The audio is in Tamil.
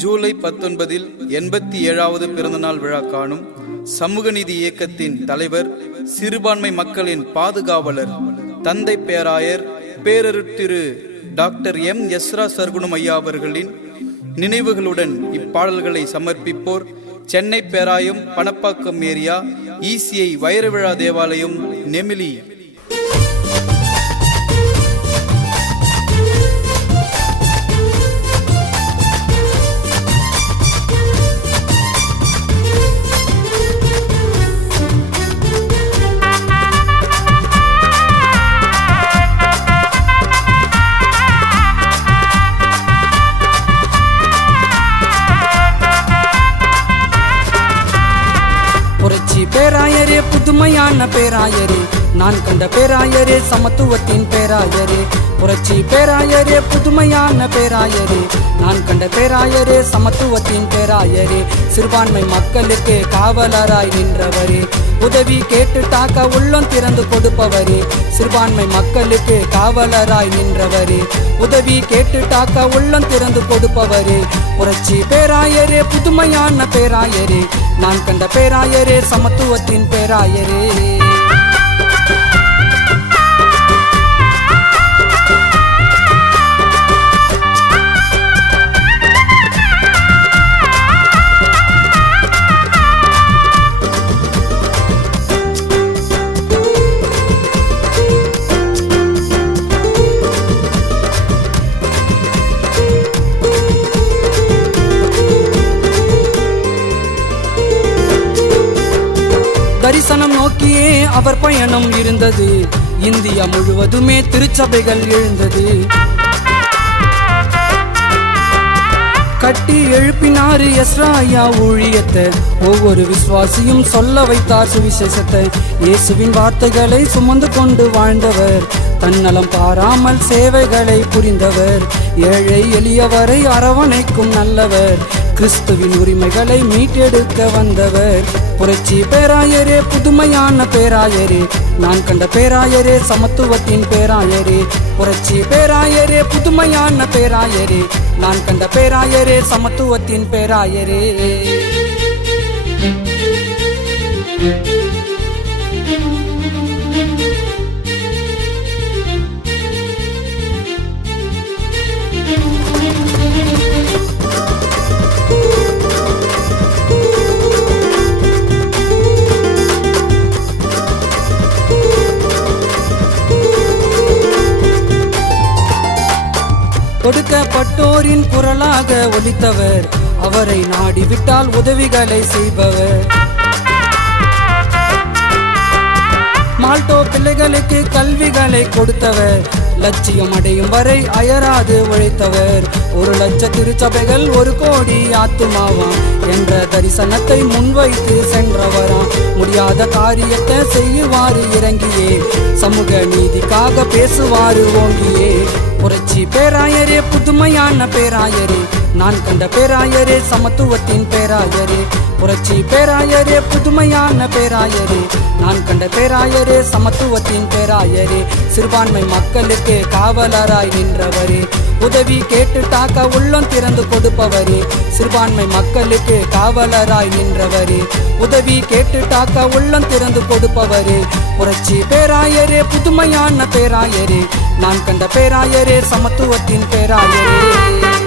ஜூலை 19 87வது பிறந்தநாள் விழா காணும் சமூக நீதி இயக்கத்தின் தலைவர், சிறுபான்மை மக்களின் பாதுகாவலர், தந்தை பேராயர் பேரருட்திரு டாக்டர் எம் எஸ்ரா சர்க்குணம் ஐயா அவர்களின் நினைவுகளுடன் இப்பாடல்களை சமர்ப்பிப்போர் சென்னை பேராயம் பணப்பாக்கம் ஏரியா ECI வைரவிழா தேவாலயம் நெமிலி. புரட்சி பேராயரே, புதுமையான பேராயரே, நான் கண்ட பேராயரே, சமத்துவத்தின் பேராயரே. புரட்சி பேராயரே, புதுமையான பேராயரே, நான் கண்ட பேராயரே, சமத்துவத்தின் பேராயரே. சிறுபான்மை மக்களுக்கு காவலராய் நின்றவரே, உதவி கேட்டு தாக்க உள்ளம் திறந்து கொடுப்பவரே. சிறுபான்மை மக்களுக்கு காவலராய் நின்றவரே, உதவி கேட்டு தாக்க உள்ளம் திறந்து கொடுப்பவரே. புரட்சி பேராயரே, புதுமையான பேராயரே, நான் கண்ட பேராயரே, சமத்துவத்தின் பேராயரே. தரிசனம் நோக்கியே அவர் பயணம் இருந்தது, இந்தியா முழுவதுமே திருச்சபைகள் எழுந்தது. கட்டி எழுப்பினாரு எஸ்ரா ஐயா ஊழியத்தை, ஒவ்வொரு விசுவாசியும் சொல்ல வைத்தார் சுவிசேஷத்தை. இயேசுவின் வார்த்தைகளை சுமந்து கொண்டு வாழ்ந்தவர், தன்னலம் பாராமல் சேவைகளை புரிந்தவர். ஏழை எளியவரை அரவணைக்கும் நல்லவர், கிறிஸ்துவின் உரிமைகளை மீட்டெடுக்க வந்தவர். புரட்சி பேராயரே, புதுமையான பேராயரே, நான் கண்ட பேராயரே, சமத்துவத்தின் பேராயரே. புரட்சி பேராயரே, புதுமையான பேராயரே, நான் கண்ட பேராயரே, சமத்துவத்தின் பேராயரே. கொடுக்கப்பட்டோரின் குரலாக ஒலித்தவர், அவரை நாடிவிட்டால் உதவிகளை செய்பவர். மால்டோ பிள்ளைகளுக்கு கல்விகளை கொடுத்தவர், லட்சியம் அடையும் வரை அயராது உழைத்தவர். 1,00,000 திருச்சபைகள் 1 கோடி ஆத்துமாவாம் என்ற தரிசனத்தை முன்வைத்து சென்றவராம். முடியாத காரியத்தை செய்யுவாறு இறங்கியே, சமூக நீதிக்காக பேசுவாரு ஓங்கியே. புரட்சி பேராயரே, புதுமையான பேராயரே, நான் கண்ட பேராயரே, சமத்துவத்தின் பேராயரே. புரட்சி பேராயரே, புதுமையான பேராயரே, நான் கண்ட பேராயரே, சமத்துவத்தின் பேராயரே. சிறுபான்மை மக்களுக்கு காவலராய் நின்றவரே, உதவி கேட்டு தாக்க உள்ளம் திறந்து கொடுப்பவரே. சிறுபான்மை மக்களுக்கு காவலராய் நின்றவரே, உதவி கேட்டு தாக்க உள்ளம் திறந்து கொடுப்பவரே. புரட்சி பேராயரே, புதுமையான பேராயரே, நான் கண்ட பேராயரே, சமத்துவத்தின் பேராயரே.